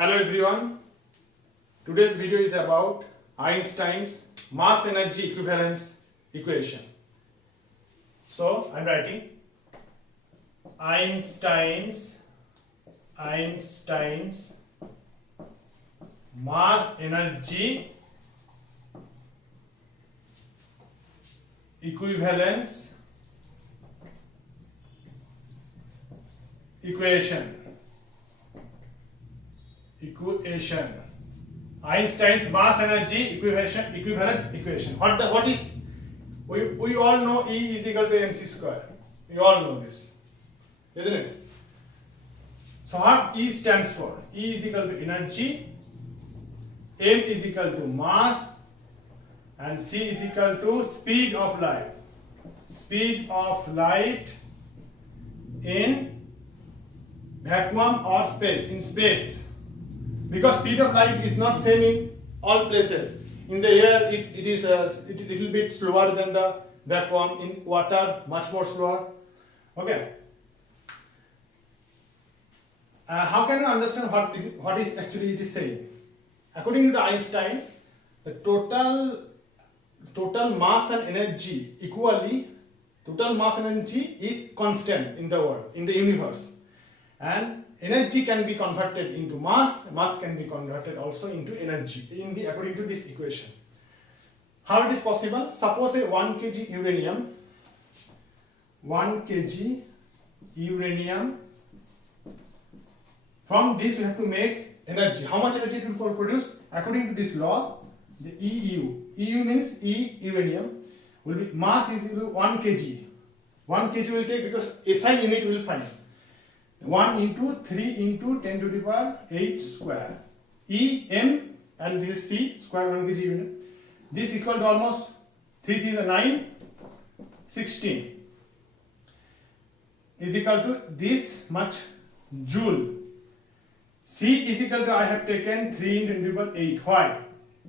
Hello everyone. Today's video is about Einstein's mass energy equivalence equation. So I'm writing Einstein's mass energy equivalence equation. Einstein's mass energy equivalence equation. What is we all know E is equal to mc square. We all know this, isn't it? So what E stands for? E is equal to energy, m is equal to mass, and c is equal to speed of light. Speed of light in vacuum or space, in space. Because speed of light is not same in all places. In the air, it is a little bit slower than the vacuum. In water, much more slower. Okay. How can you understand what is actually it is saying? According to Einstein, the total mass and energy total mass and energy is constant in the world, in the universe, and energy can be converted into mass can be converted also into energy according to this equation. How it is possible? Suppose a 1 kg uranium, from this we have to make energy. How much energy it will produce? According to this law, the EU means E uranium will be mass is equal to 1 kg. 1 kg will take, because SI unit will find 1 into 3 into 10 to the power 8 square. E, M, and this C square 1 kg unit. This equal to almost 3 3 is 9, 16 is equal to this much joule. C is equal to, I have taken 3 into 10 to the power 8. Why?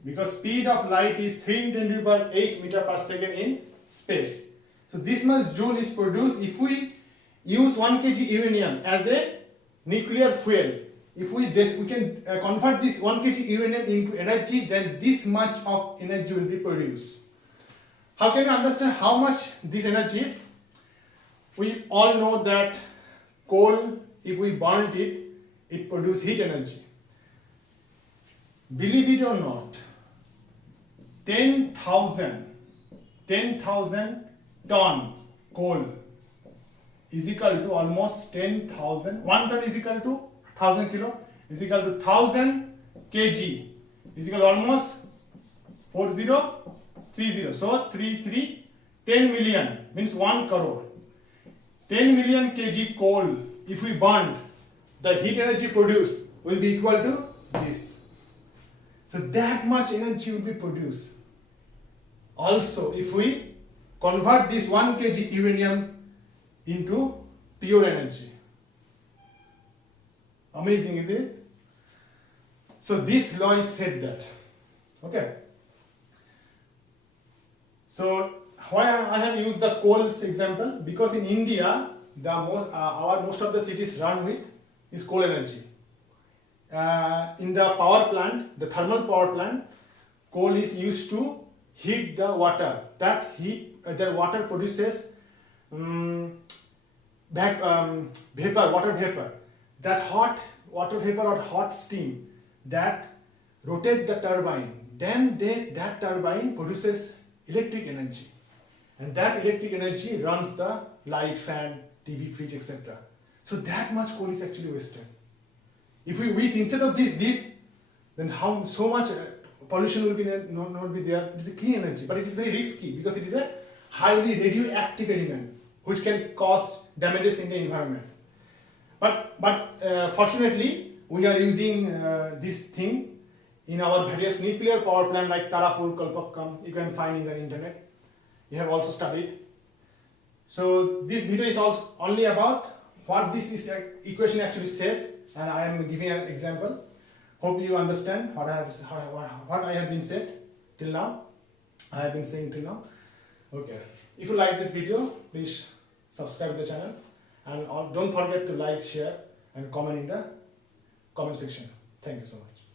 Because speed of light is 3 into 10 to the power 8 meter per second in space. So this much joule is produced if we use 1 kg uranium as a nuclear fuel. If we can convert this 1 kg uranium into energy, then this much of energy will be produced. How can you understand how much this energy is? We all know that coal, if we burnt it, it produces heat energy. Believe it or not, 10,000 ton coal is equal to almost 10,000. 1 ton is equal to 1000 kilo, is equal to 1000 kg, is equal to almost 4030. So 10 million means 1 crore. 10 million kg coal, if we burn, the heat energy produced will be equal to this. So that much energy will be produced. Also, if we convert this 1 kg uranium into pure energy. Amazing, is it? So this law is said that. Okay. So why I have used the coal's example? Because in India, most of the cities run with is coal energy. In the power plant, the thermal power plant, coal is used to heat the water. That heat, the water produces water vapor. That hot water vapor or hot steam that rotate the turbine. Then that turbine produces electric energy, and that electric energy runs the light, fan, TV, fridge, etc. So that much coal is actually wasted. If we instead of this, then how so much pollution will be not be there. It is a clean energy, but it is very risky because it is a highly radioactive element which can cause damages in the environment. But fortunately, we are using this thing in our various nuclear power plant like Tarapur, Kalpakkam. You can find in the internet. You have also studied. So this video is also only about what this equation actually says, and I am giving an example. Hope you understand what I have been said till now. I have been saying till now. Okay. If you like this video, please subscribe to the channel, and don't forget to like, share, and comment in the comment section. Thank you so much.